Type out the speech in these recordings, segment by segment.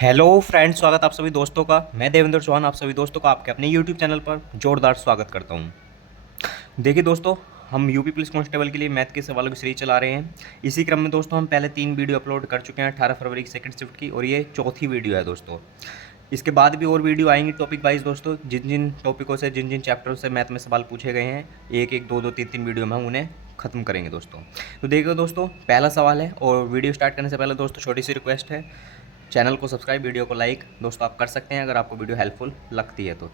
Hello friends, स्वागत आप सभी दोस्तों का। मैं देवेंद्र चौहान आप सभी दोस्तों का आपके अपने यूट्यूब चैनल पर जोरदार स्वागत करता हूं। देखिए दोस्तों, हम यूपी पुलिस कांस्टेबल के लिए मैथ के सवालों की सीरीज चला रहे हैं। इसी क्रम में दोस्तों हम पहले 3 वीडियो अपलोड कर चुके हैं 18 फरवरी की सेकंड शिफ्ट की, और ये चौथी वीडियो है दोस्तों। इसके बाद भी और वीडियो आएंगी टॉपिक वाइज दोस्तों। जिन जिन टॉपिकों से जिन जिन चैप्टरों से मैथ में सवाल पूछे गए हैं, एक एक दो दो तीन तीन वीडियो में हम उन्हें खत्म करेंगे दोस्तों। तो देखो दोस्तों, पहला सवाल है, और वीडियो स्टार्ट करने से पहले दोस्तों छोटी सी रिक्वेस्ट है, चैनल को सब्सक्राइब, वीडियो को लाइक दोस्तों आप कर सकते हैं अगर आपको वीडियो हेल्पफुल लगती है तो।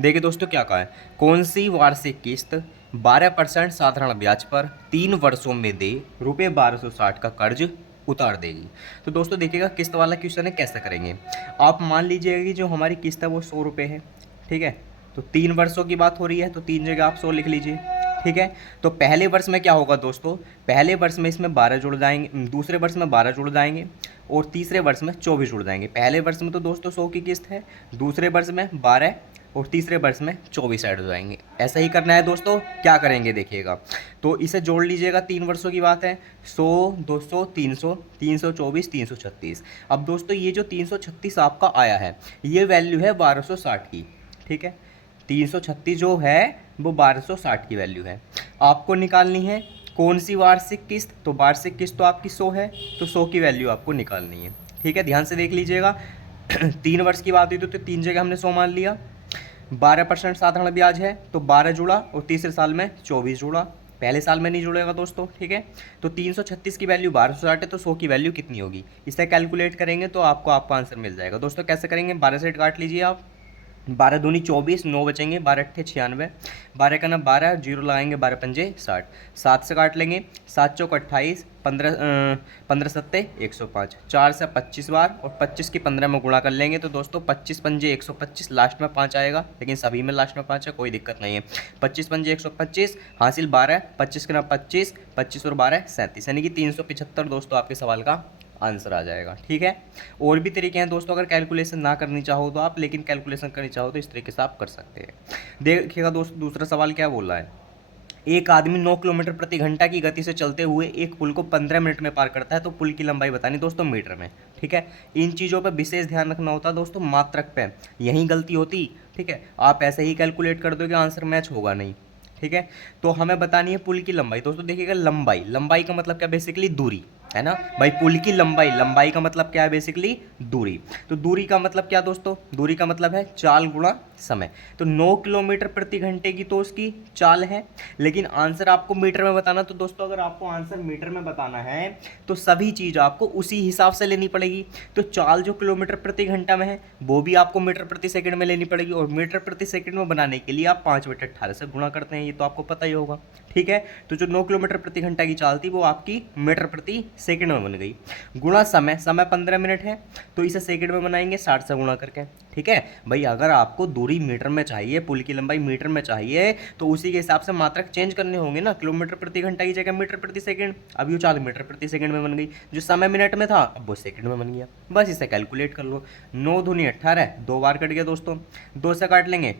देखिए दोस्तों क्या कहा है, कौन सी वार्षिक किस्त 12% साधारण ब्याज पर 3 वर्षों में दे रुपये 1260 का कर्ज उतार देगी। तो दोस्तों देखिएगा, किस्त वाला क्वेश्चन है, कैसे करेंगे। आप मान लीजिएगा कि जो हमारी किस्त है वो 100 रुपये है, ठीक है। तो 3 वर्षों की बात हो रही है, तो 3 जगह आप 100 लिख लीजिए, ठीक है। तो पहले वर्ष में क्या होगा दोस्तों, पहले वर्ष में इसमें 12 जुड़ जाएंगे, दूसरे वर्ष में 12 जुड़ जाएंगे, और तीसरे वर्ष में 24 जुड़ जाएंगे। पहले वर्ष में तो दोस्तों 100 की किस्त है, दूसरे वर्ष में 12, और तीसरे वर्ष में 24 ऐड हो जाएंगे। ऐसा ही करना है दोस्तों। क्या करेंगे देखिएगा, तो इसे जोड़ लीजिएगा, 3 वर्षों की बात है, 100, 200, 300, 324, 336। अब दोस्तों ये जो 336 आपका आया है, ये वैल्यू है 1260 की, ठीक है। 336 जो है वो 1260 की वैल्यू है। आपको निकालनी है कौन सी वार्षिक किस्त, तो वार्षिक किस्त तो आपकी 100 है, तो 100 की वैल्यू आपको निकालनी है, ठीक है। ध्यान से देख लीजिएगा। 3 वर्ष की बात हुई तो 3 जगह हमने 100 मान लिया। 12% साधारण ब्याज है तो 12 जुड़ा, और तीसरे साल में 24 जुड़ा, पहले साल में नहीं जुड़ेगा दोस्तों, ठीक है। तो 336 की वैल्यू 1260 है, तो 100 की वैल्यू कितनी होगी, इसे कैलकुलेट करेंगे तो आपको आपका आंसर मिल जाएगा दोस्तों। कैसे करेंगे, 12 से काट लीजिए आप, 12 दूनी 24, 9 बचेंगे, 12 अट्ठे 96, 12 का ना 12, जीरो लगाएंगे, 12 पंजे 60, 7 से काट लेंगे, 7 चौक 28, 15 15 सत्ते 105, 4 से 25 बार, और 25 की 15 में गुणा कर लेंगे तो दोस्तों 25 पंजे 125, लास्ट में 5 आएगा, लेकिन सभी में लास्ट में 5 है, कोई दिक्कत नहीं है। 25 पंजे 125 हासिल 12, 25 के ना 25, 25 और 12 37, यानी कि 375 दोस्तों आपके सवाल का आंसर आ जाएगा, ठीक है। और भी तरीके हैं दोस्तों, अगर कैलकुलेशन ना करनी चाहो तो आप, लेकिन कैलकुलेशन करनी चाहो तो इस तरीके से आप कर सकते हैं। देखिएगा दोस्तों, दूसरा सवाल क्या बोल रहा है, एक आदमी 9 किलोमीटर प्रति घंटा की गति से चलते हुए एक पुल को 15 मिनट में पार करता है, तो पुल की लंबाई बतानी दोस्तों मीटर में, ठीक है। इन चीज़ों पर विशेष ध्यान रखना होता है दोस्तों, मात्रक पे यही गलती होती, ठीक है। आप ऐसे ही कैलकुलेट कर दोगे, आंसर मैच होगा नहीं, ठीक है। तो हमें बतानी है पुल की लंबाई। दोस्तों देखिएगा, लंबाई, लंबाई का मतलब क्या, बेसिकली दूरी, है ना भाई। पुल की लंबाई, लंबाई का मतलब क्या है, बेसिकली दूरी। तो दूरी का मतलब क्या दोस्तों, दूरी का मतलब है चाल गुणा समय। तो 9 किलोमीटर प्रति घंटे की तो उसकी चाल है, लेकिन आंसर आपको मीटर में बताना। तो दोस्तों अगर आपको आंसर मीटर में बताना है तो सभी चीज़ आपको उसी हिसाब से लेनी पड़ेगी। तो चाल जो किलोमीटर प्रति घंटा में है वो भी आपको मीटर प्रति सेकंड में लेनी पड़ेगी, और मीटर प्रति सेकंड में बनाने के लिए आप 5/18 से गुणा करते हैं, ये तो आपको पता ही होगा, ठीक है। तो जो 9 किलोमीटर प्रति घंटा की चाल थी वो आपकी मीटर प्रति सेकंड में बन गई। गुणा समय, समय 15 मिनट है, तो इसे सेकंड में बनाएंगे 60 से गुणा करके, ठीक है भाई। अगर आपको दूरी मीटर में चाहिए, पुल की लंबाई मीटर में चाहिए, तो उसी के हिसाब से मात्रक चेंज करने होंगे ना। किलोमीटर प्रति घंटा की जगह मीटर प्रति सेकंड, अब ये 40 मीटर प्रति सेकंड में बन गई। जो समय मिनट में था अब वो सेकंड में बन गया, बस इसे कैलकुलेट कर लो। 9 दूनी 18, 2 बार कट गया दोस्तों, 2 से काट लेंगे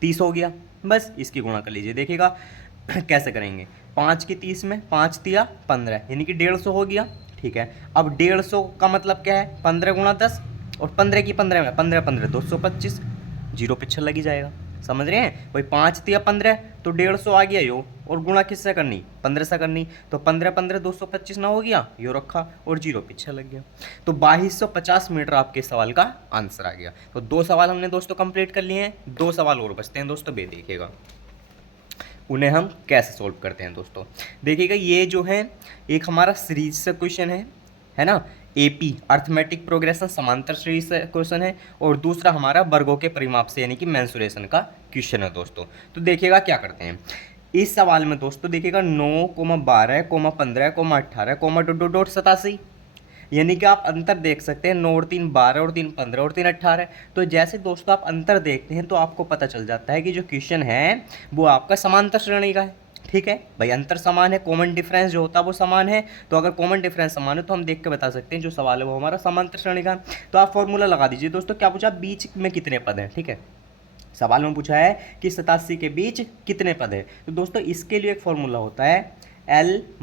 30 हो गया, बस इसकी गुणा कर लीजिए। देखिएगा कैसे करेंगे, 5 की 30 में 5 तिया 15, यानी कि 150 हो गया, ठीक है। अब 150 का मतलब क्या है, 15 गुणा 10, और 15 की 15 में 15 15 225, जीरो पिक्चर लगी जाएगा, समझ रहे हैं भाई। 5 तिया 15 तो 150 आ गया यो, और गुणा किससे करनी, 15 से करनी, तो 15 15 225 ना हो गया, यो रखा और जीरो पीछे लग गया। तो 2250 मीटर आपके सवाल का आंसर आ गया। तो 2 सवाल हमने दोस्तों कंप्लीट कर लिए हैं, 2 सवाल और बचते हैं दोस्तों, बे देखिएगा उन्हें हम कैसे सॉल्व करते हैं दोस्तों। देखिएगा ये जो है एक हमारा सीरीज से क्वेश्चन है ना, एपी अर्थमेटिक प्रोग्रेशन समांतर सीरीज से क्वेश्चन है, और दूसरा हमारा वर्गों के परिमाप से यानी कि मेंसुरेशन का क्वेश्चन है दोस्तों। तो देखिएगा क्या करते हैं इस सवाल में दोस्तों, देखिएगा 9, 12, 15, 18, डॉट 87, यानी कि आप अंतर देख सकते हैं, 9 और 3 12, और 3 15, और 3 18। तो जैसे दोस्तों आप अंतर देखते हैं तो आपको पता चल जाता है कि जो क्वेश्चन है वो आपका समांतर श्रेणी का है, ठीक है भाई। अंतर समान है, कॉमन डिफरेंस जो होता है वो समान है, तो अगर कॉमन डिफरेंस समान है तो हम देख के बता सकते हैं जो सवाल है वो हमारा समांतर श्रेणी का है। तो आप फॉर्मूला लगा दीजिए दोस्तों। क्या पूछा, बीच में कितने पद हैं, ठीक है। सवाल में पूछा है कि 87 के बीच कितने पद है, तो दोस्तों इसके लिए एक फॉर्मूला होता है L -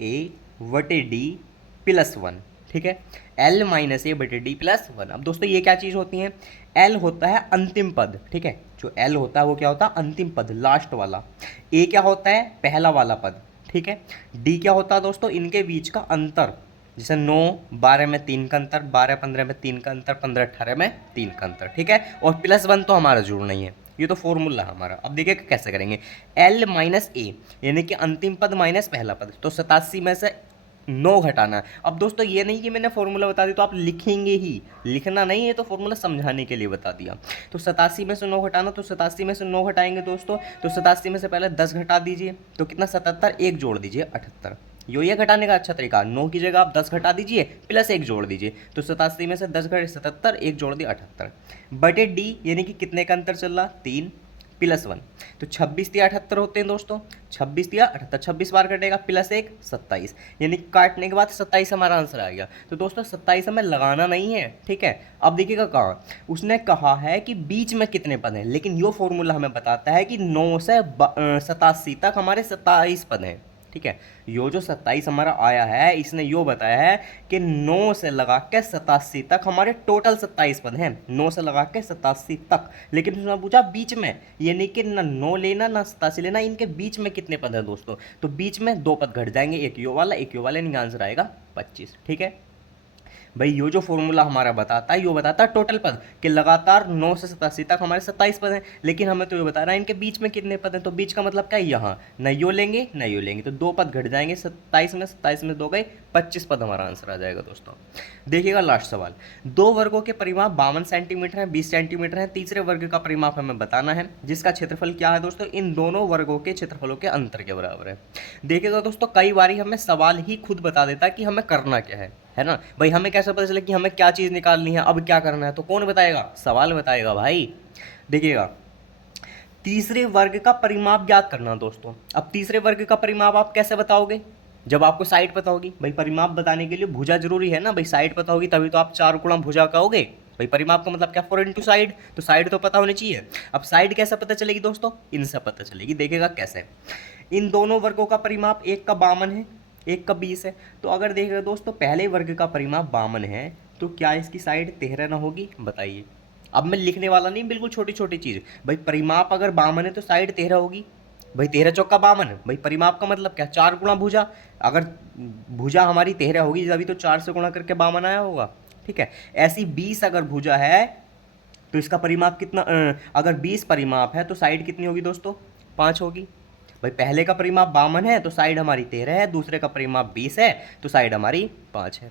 A/D + 1, ठीक है। एल माइनस ए बटे डी प्लस वन। अब दोस्तों ये क्या चीज़ होती है, एल होता है अंतिम पद, ठीक है, जो एल होता है वो क्या होता है, अंतिम पद, लास्ट वाला। ए क्या होता है, पहला वाला पद, ठीक है। डी क्या होता है दोस्तों, इनके बीच का अंतर, जैसे 9 12 में 3 का अंतर, 12 15 में 3 का अंतर, 15 18 में 3 का अंतर, ठीक है। और प्लस वन तो हमारा जोड़ना ही है, ये तो फॉर्मूला हमारा। अब देखिए कैसे करेंगे, एल माइनस ए यानी कि अंतिम पद माइनस पहला पद, तो 87 में से 9 घटाना है। अब दोस्तों ये नहीं कि मैंने फॉर्मूला बता दी तो आप लिखेंगे ही, लिखना नहीं है, तो फॉर्मूला समझाने के लिए बता दिया। तो 87 में से 9 घटाना, तो 87 में से 9 घटाएंगे दोस्तों, तो 87 में से पहले 10 घटा दीजिए, तो कितना 77, एक जोड़ दीजिए 78। यो ये घटाने का अच्छा तरीका, 9 की जगह आप 10 घटा दीजिए प्लस एक जोड़ दीजिए, तो 87 में से 10 घटे 77, एक जोड़ दिए 78 बटे डी, यानी कि कितने का अंतर चल रहा, 3 प्लस 1, तो 26 या 78 होते हैं दोस्तों, 26 या 78, 26 बार कटेगा प्लस 1 27, यानी काटने के बाद 27 हमारा आंसर आ गया। तो दोस्तों 27 हमें लगाना नहीं है, ठीक है। अब देखिएगा कहाँ, उसने कहा है कि बीच में कितने पद हैं, लेकिन यो फॉर्मूला हमें बताता है कि 9 से 87 तक हमारे 27 पद हैं, ठीक है। यो जो 27 हमारा आया है, इसने यो बताया है कि 9 से लगा के 87 तक हमारे टोटल 27 पद हैं, 9 से लगा के 87 तक। लेकिन उसने पूछा बीच में, यानी कि ना 9 लेना ना 87 लेना, इनके बीच में कितने पद हैं दोस्तों, तो बीच में 2 पद घट जाएंगे, एक यो वाला एक यो वाला, इनका आंसर आएगा 25, ठीक है। भाई यो जो फॉर्मूला हमारा बताता है, यो बताता है टोटल पद कि लगातार 9 से 87 तक हमारे 27 पद हैं, लेकिन हमें तो ये बता रहा है इनके बीच में कितने पद हैं, तो बीच का मतलब क्या है, यहाँ न यो लेंगे न यो लेंगे, तो 2 पद घट जाएंगे, 27 में 2 गए 25 पद हमारा आंसर आ जाएगा दोस्तों। देखिएगा लास्ट सवाल, 2 वर्गों के परिमाप 52 सेंटीमीटर है, 20 सेंटीमीटर है, तीसरे वर्ग का परिमाप हमें बताना है, जिसका क्षेत्रफल क्या है दोस्तों, इन दोनों वर्गों के क्षेत्रफलों के अंतर के बराबर है। देखिएगा दोस्तों कई बारी हमें सवाल ही खुद बता देता है कि हमें करना क्या है ना। भाई हमें कैसे पता चले कि हमें क्या चीज़ निकालनी है, अब क्या करना है, तो कौन बताएगा, सवाल बताएगा भाई। देखिएगा तीसरे वर्ग का परिमाप ज्ञात करना दोस्तों। अब तीसरे वर्ग का परिमाप आप कैसे बताओगे, जब आपको साइड पता होगी। भाई परिमाप बताने के लिए भुजा जरूरी है ना, भाई साइड पता होगी तभी तो आप 4 गुणा भुजा कहोगे। भाई परिमाप का मतलब क्या, 4 इंटू साइड, तो साइड तो पता होनी चाहिए। अब साइड कैसे पता चलेगी दोस्तों, इनसे पता चलेगी। देखिएगा कैसे, इन दोनों वर्गों का परिमाप, एक का 52 है एक का 20 है, तो अगर देखिएगा दोस्तों पहले वर्ग का परिमाप 52 है, तो क्या इसकी साइड 13 ना होगी, बताइए। अब मैं लिखने वाला नहीं, बिल्कुल छोटी छोटी चीज़। भाई परिमाप अगर 52 है तो साइड 13 होगी, भाई 13 चौका 52, भाई परिमाप का मतलब क्या, 4 गुणा भुजा। अगर भुजा हमारी 13 होगी तभी तो 4 से गुणा करके 52 आया होगा, ठीक है। ऐसी 20 अगर भुजा है तो इसका परिमाप कितना, अगर 20 परिमाप है तो साइड कितनी होगी दोस्तों, 5 होगी। भाई पहले का परिमाप 52 है तो साइड हमारी 13 है, दूसरे का परिमाप 20 है तो साइड हमारी 5 है।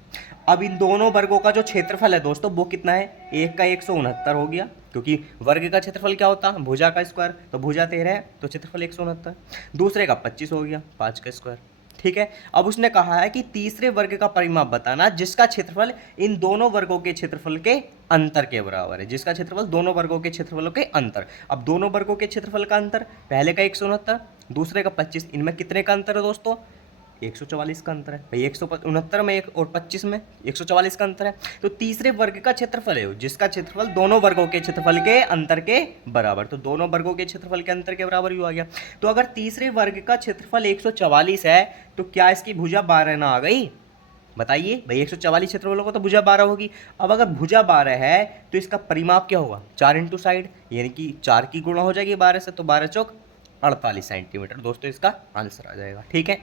अब इन दोनों वर्गों का जो क्षेत्रफल है दोस्तों वो कितना है, एक का 169 हो गया, क्योंकि वर्ग का क्षेत्रफल क्या होता है, भुजा का स्क्वायर, तो भुजा 13 है तो क्षेत्रफल 169, दूसरे का 25 हो गया, 5 का स्क्वायर, ठीक है। अब उसने कहा है कि तीसरे वर्ग का परिमाप बताना जिसका क्षेत्रफल इन दोनों वर्गों के क्षेत्रफल के अंतर के बराबर है, जिसका क्षेत्रफल दोनों वर्गों के क्षेत्रफलों के अंतर। अब दोनों वर्गों के क्षेत्रफल का अंतर, पहले का 169 दूसरे का 25, इनमें कितने का अंतर है दोस्तों, 144 का अंतर है। भाई 169 में एक और 25 में 144 का अंतर है, तो तीसरे वर्ग का क्षेत्रफल है जिसका क्षेत्रफल दोनों वर्गों के क्षेत्रफल के अंतर के बराबर, तो दोनों वर्गों के क्षेत्रफल के अंतर के बराबर ही आ गया। तो अगर तीसरे वर्ग का क्षेत्रफल 144 है तो क्या इसकी भुजा 12 ना आ गई, बताइए। भाई 144 क्षेत्रफलों को तो भुजा 12 होगी। अब अगर भुजा 12 है तो इसका परिमाप क्या होगा, 4 इंटू साइड, यानी कि 4 की गुणा हो जाएगी 12 से, तो 12 चौक 48 सेंटीमीटर दोस्तों इसका आंसर आ जाएगा, ठीक है।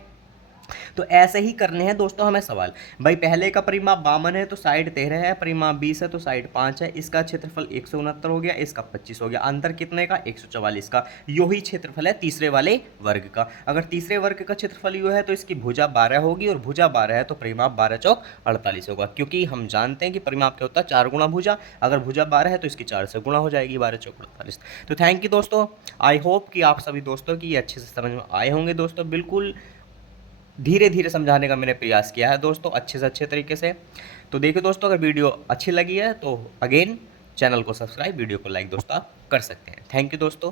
तो ऐसे ही करने हैं दोस्तों हमें सवाल। भाई पहले का परिमाप 52 है तो साइड 13 है, परिमाप 20 है तो साइड 5 है, इसका क्षेत्रफल 169 हो गया, इसका 25 हो गया, अंतर कितने का, 144 का। यो ही क्षेत्रफल है तीसरे वाले वर्ग का। अगर तीसरे वर्ग का क्षेत्रफल यो है तो इसकी भुजा 12 होगी, और भुजा 12 है तो परिमाप 12 चौक 48 होगा, क्योंकि हम जानते हैं कि परिमाप क्या होता है, 4 गुणा भुजा। अगर भुजा 12 है तो इसकी 4 से गुणा हो जाएगी, 12 चौक 48। तो थैंक यू दोस्तों, आई होप कि आप सभी दोस्तों की ये अच्छे से समझ में आए होंगे दोस्तों। बिल्कुल धीरे धीरे समझाने का मैंने प्रयास किया है दोस्तों, अच्छे से अच्छे तरीके से। तो देखिए दोस्तों, अगर वीडियो अच्छी लगी है तो अगेन चैनल को सब्सक्राइब, वीडियो को लाइक दोस्तों आप कर सकते हैं। थैंक यू दोस्तों।